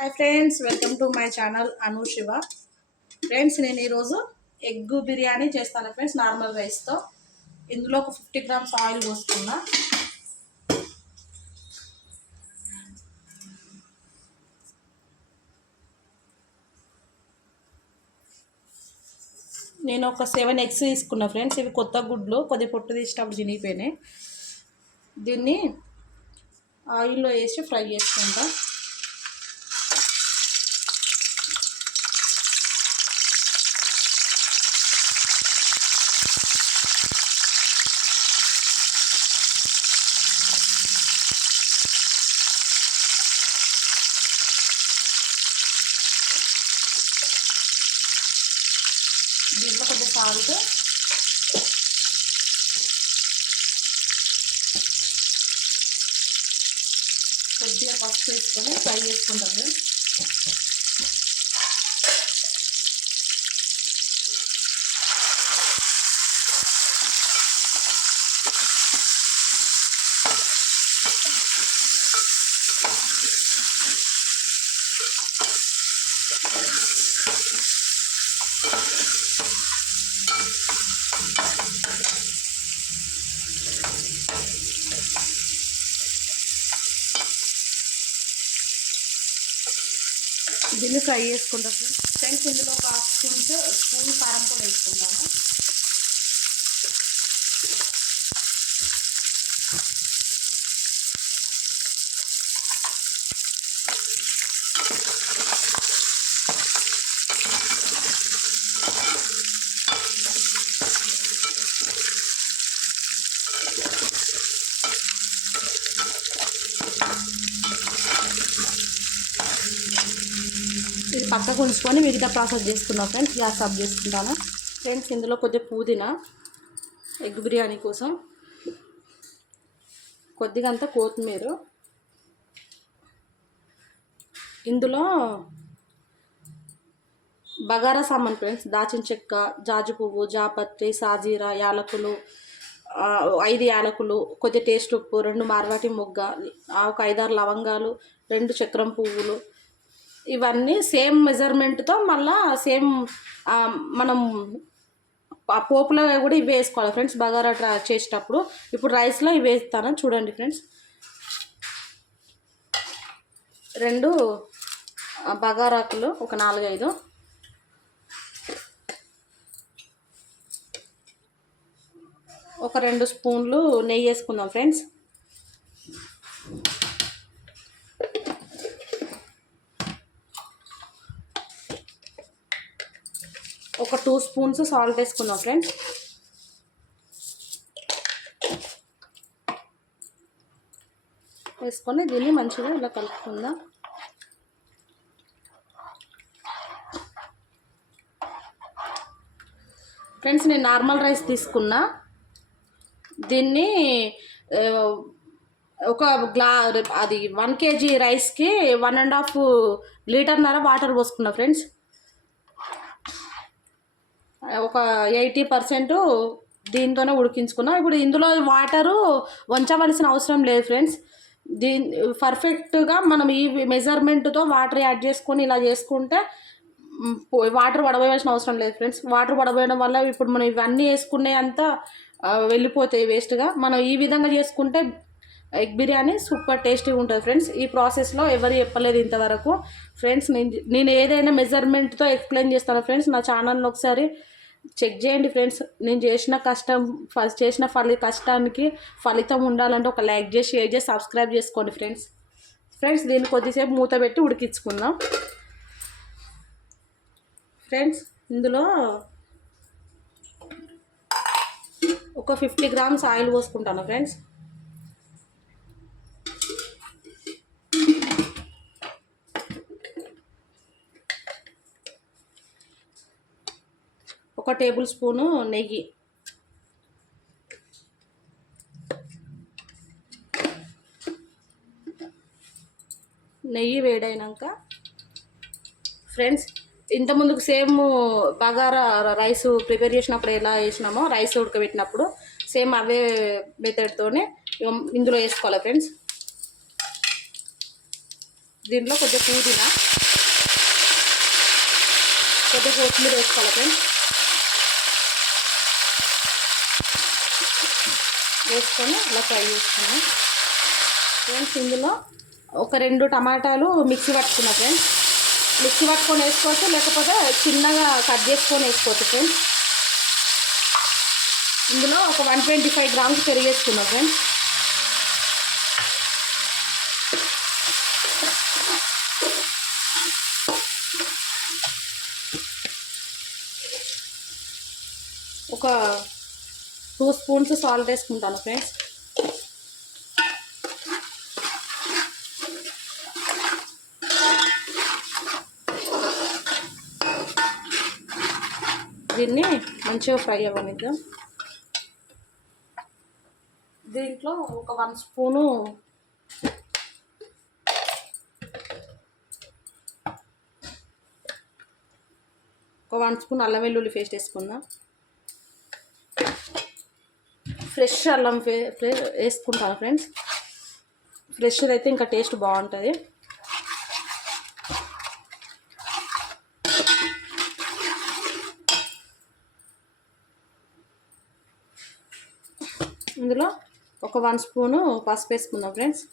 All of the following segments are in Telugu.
Hi friends welcome to my channel Anu Shiva friends నేను ఈరోజు ఎగ్ బిర్యానీ చేస్తాను ఫ్రెండ్స్ నార్మల్ రైస్తో ఇందులో ఒక ఫిఫ్టీ గ్రామ్స్ ఆయిల్ పోసుకున్నా. నేను ఒక సెవెన్ ఎగ్స్ తీసుకున్నా ఫ్రెండ్స్ ఇవి కొత్త గుడ్లు కొద్ది పొట్టు తీసినప్పుడు చినిగిపోయినాయి. దీన్ని ఆయిల్లో వేసి ఫ్రై చేసుకుంటా. సాల్ట్. కొద్దిగా పసుపు వేసుకొని ఫ్రై చేసుకుంటాము దీన్ని ఫ్రై చేసుకుంటాం ఫ్రెండ్స్ ఇందులో ఒక హాఫ్ స్పూన్ స్పూన్ కారం కూడా వేసుకుంటాము ఇది పక్కకు ఉంచుకొని మిగతా ప్రాసెస్ చేసుకుందాం ఫ్రెండ్స్. గ్యాస్ ఆఫ్ చేసుకుంటాను. ఫ్రెండ్స్ ఇందులో కొద్దిగా పుదీనా ఎగ్ బిర్యానీ కోసం కొద్దిగా అంతా కొత్తిమీర. ఇందులో బగారా సామాన్ ఫ్రెండ్స్. దాచిన చెక్క జాజి పువ్వు జాపత్రి సాజీరా యాలకులు ఐదు యాలకులు కొద్దిగా టేస్ట్ ఉప్పు రెండు మార్వాటి మొగ్గ ఒక ఐదారు లవంగాలు రెండు చక్రం పువ్వులు ఇవన్నీ సేమ్ మెజర్మెంట్తో మళ్ళా సేమ్ మనం ఆ పోపులో కూడా ఇవి వేసుకోవాలి ఫ్రెండ్స్. బగారా ట్రా చేసేటప్పుడు ఇప్పుడు రైస్లో ఇవి వేస్తాను. చూడండి ఫ్రెండ్స్. రెండు బగారాకులు ఒక నాలుగైదు. ఒక రెండు స్పూన్లు నెయ్యి వేసుకుందాం ఫ్రెండ్స్. ఒక టూ స్పూన్స్ సాల్ట్ వేసుకున్నాం ఫ్రెండ్స్ వేసుకొని దీన్ని మంచిగా ఇలా కలుపుకుందాం. ఫ్రెండ్స్ నేను నార్మల్ రైస్ తీసుకున్నా. దీన్ని ఒక గ్లా అది వన్ కేజీ రైస్కి వన్ అండ్ హాఫ్ లీటర్న్నర వాటర్ పోసుకున్నా ఫ్రెండ్స్ ఒక ఎయిటీ పర్సెంట్ దీంతోనే ఉడికించుకున్నాం. ఇప్పుడు ఇందులో వాటరు వంచవలసిన అవసరం లేదు ఫ్రెండ్స్. దీని పర్ఫెక్ట్గా మనం ఈ మెజర్మెంట్తో వాటర్ యాడ్ చేసుకొని ఇలా చేసుకుంటే వాటర్ పడబోయాల్సిన అవసరం లేదు ఫ్రెండ్స్. వాటర్ పడబోయడం వల్ల ఇప్పుడు మనం ఇవన్నీ వేసుకునే అంతా వెళ్ళిపోతాయి వేస్ట్గా. మనం ఈ విధంగా చేసుకుంటే ఎగ్ బిర్యానీ సూపర్ టేస్టీగా ఉంటుంది ఫ్రెండ్స్. ఈ ప్రాసెస్లో ఎవరు చెప్పలేదు ఇంతవరకు. ఫ్రెండ్స్ నేను నేను ఏదైనా మెజర్మెంట్తో ఎక్స్ప్లెయిన్ చేస్తాను ఫ్రెండ్స్. నా ఛానల్ని ఒకసారి చెక్ చేయండి ఫ్రెండ్స్. నేను చేసిన కష్టం ఫస్ట్ చేసిన ఫలి కష్టానికి ఫలితం ఉండాలంటే ఒక లైక్ చేసి షేర్ చేసి సబ్స్క్రైబ్ చేసుకోండి ఫ్రెండ్స్. ఫ్రెండ్స్ దీన్ని కొద్దిసేపు మూత పెట్టి ఉడికించుకుందాం. ఫ్రెండ్స్ ఇందులో ఒక ఫిఫ్టీ గ్రామ్స్ ఆయిల్ పోసుకుంటాను ఫ్రెండ్స్. ఒక టేబుల్ స్పూను నెయ్యి. నెయ్యి వేడైనాక ఫ్రెండ్స్ ఇంతకుముందుకు సేమ్ బగారా రైస్ ప్రిపేర్ చేసినప్పుడు ఎలా వేసినామో రైస్ ఉడకబెట్టినప్పుడు సేమ్ అవే మెథడ్తోనే ఇందులో వేసుకోవాలి ఫ్రెండ్స్? దీంట్లో కొద్దిగా పుదీనా కొద్దిగా కొత్తిమీర వేసుకోవాలి ఫ్రెండ్స్? వేసుకొని ఇలా ఫ్రై చేసుకున్నాం. ఫ్రెండ్స్ ఇందులో ఒక రెండు టమాటాలు మిక్సీ పట్టుకున్నా ఫ్రెండ్స్. మిక్సీ పట్టుకొని వేసుకోవచ్చు లేకపోతే చిన్నగా కట్ చేసుకొని వేసుకోవచ్చు ఫ్రెండ్స్. ఇందులో ఒక వన్ ట్వంటీ ఫైవ్ గ్రామ్స్ పెరుగు వేసుకున్నాం ఫ్రెండ్స్. ఒక టూ స్పూన్స్ సాల్ట్ వేసుకుంటాను ఫ్రెండ్స్. దీన్ని మంచిగా ఫ్రై అవ్వనిద్దాం. దీంట్లో ఒక వన్ స్పూను ఒక వన్ స్పూన్ అల్లం వెల్లుల్లి పేస్ట్ వేసుకుందాం. ఫ్రెష్ అల్లం వేసుకుంటాను ఫ్రెండ్స్? ఫ్రెష్ అయితే ఇంకా టేస్ట్ బాగుంటుంది. ఇందులో ఒక వన్ స్పూను పసుపు వేసుకుందాం ఫ్రెండ్స్.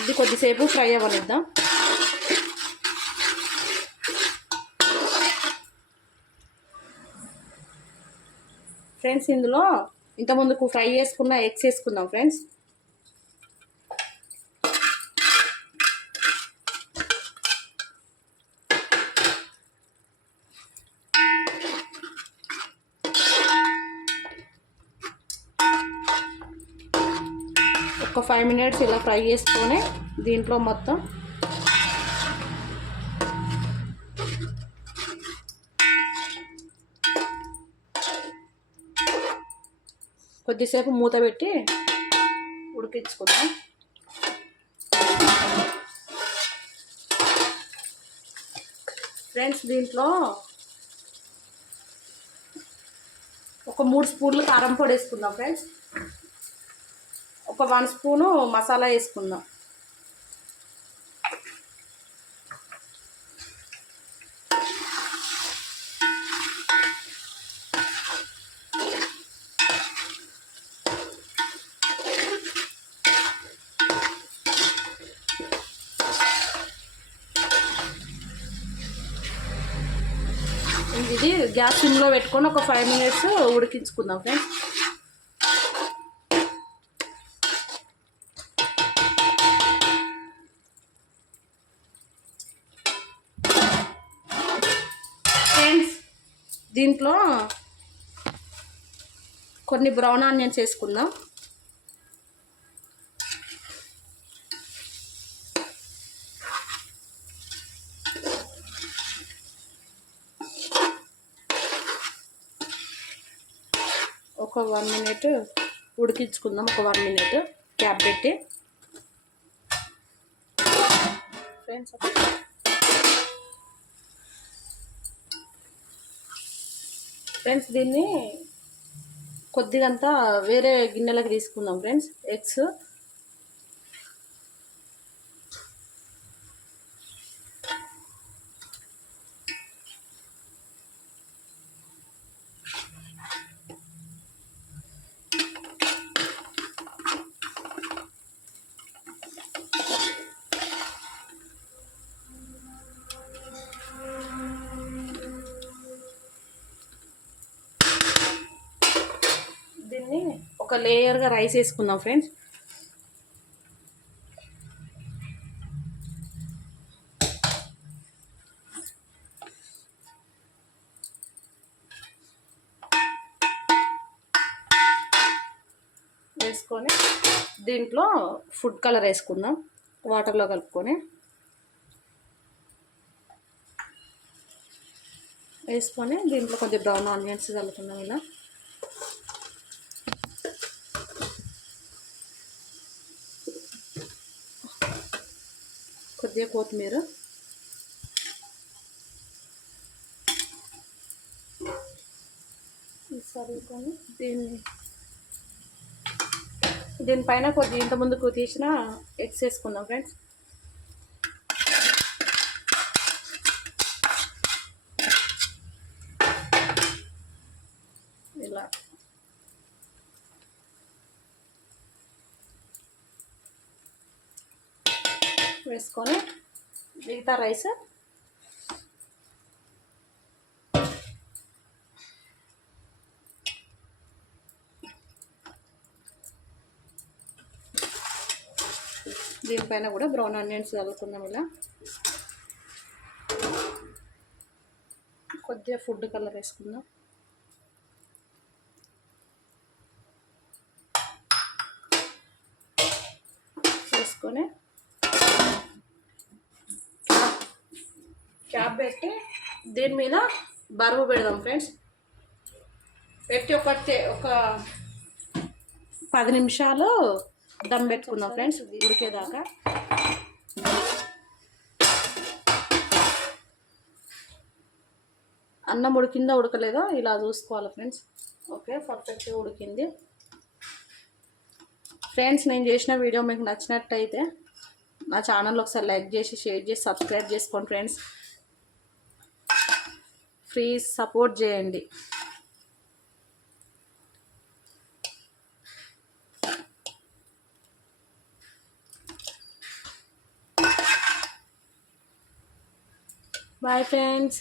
ఇది కొద్దిసేపు ఫ్రై అవ్వనిద్దాం. ఫ్రెండ్స్ ఇందులో ఇంతకుముందుకు ఫ్రై చేసుకున్న ఎగ్స్ వేసుకుందాం ఫ్రెండ్స్. ఒక ఫైవ్ మినిట్స్ ఇలా ఫ్రై చేసుకొని దీంట్లో మొత్తం కొద్దిసేపు మూత పెట్టి ఉడికించుకుందాం. ఫ్రెండ్స్ దీంట్లో ఒక మూడు స్పూన్లు కారం పొడి వేసుకుందాం ఫ్రెండ్స్. ఒక వన్ స్పూను మసాలా వేసుకుందాం ఇది గ్యాస్ సిమ్లో పెట్టుకొని ఒక ఫైవ్ మినిట్స్ ఉడికించుకుందాం ఫ్రెండ్స్. ఫ్రెండ్స్ దీంట్లో కొన్ని బ్రౌన్ ఆనియన్స్ వేసుకుందాం. ఒక వన్ మినిట్ ఉడికించుకుందాం. ఒక వన్ మినిట్ క్యాప్ పెట్టి. ఫ్రెండ్స్ ఫ్రెండ్స్ దీన్ని కొద్దిగంతా వేరే గిన్నెలకు తీసుకుందాం. ఫ్రెండ్స్ ఎగ్స్ ఒక లేయర్గా రైస్ వేసుకుందాం ఫ్రెండ్స్ వేసుకొని దీంట్లో ఫుడ్ కలర్ వేసుకుందాం వాటర్లో కలుపుకొని. వేసుకొని దీంట్లో కొంచెం బ్రౌన్ ఆనియన్స్ కలుపుకుందాం ఇలా. కొద్దిగా కొత్తిమీర. సరుకొని దీన్ని దీనిపైన కొద్ది ఇంత ముందుకు తీసిన ఎగ్స్ వేసుకుందాం ఫ్రెండ్స్. ఇలా. వేసుకొని మిగతా రైస్ దీనిపైన కూడా బ్రౌన్ ఆనియన్స్ చల్లుకుందాం ఇలా. కొద్దిగా ఫుడ్ కలర్ వేసుకుందాం. వేసుకొని క్యాప్ పెట్టి దీని మీద బరువు పెడదాం ఫ్రెండ్స్. పెట్టి ఒక ఒక పది నిమిషాలు దమ్ పెట్టుకుందాం ఫ్రెండ్స్ ఉడికేదాకా. అన్నం ఉడికిందా ఉడకలేదో ఇలా చూసుకోవాలి ఫ్రెండ్స్. ఓకే పర్ఫెక్ట్గా ఉడికింది. ఫ్రెండ్స్ నేను చేసిన వీడియో మీకు నచ్చినట్టయితే నా ఛానల్ ఒకసారి లైక్ చేసి షేర్ చేసి సబ్స్క్రైబ్ చేసుకోండి ఫ్రెండ్స్. ప్లీజ్ సపోర్ట్ చేయండి. Bye friends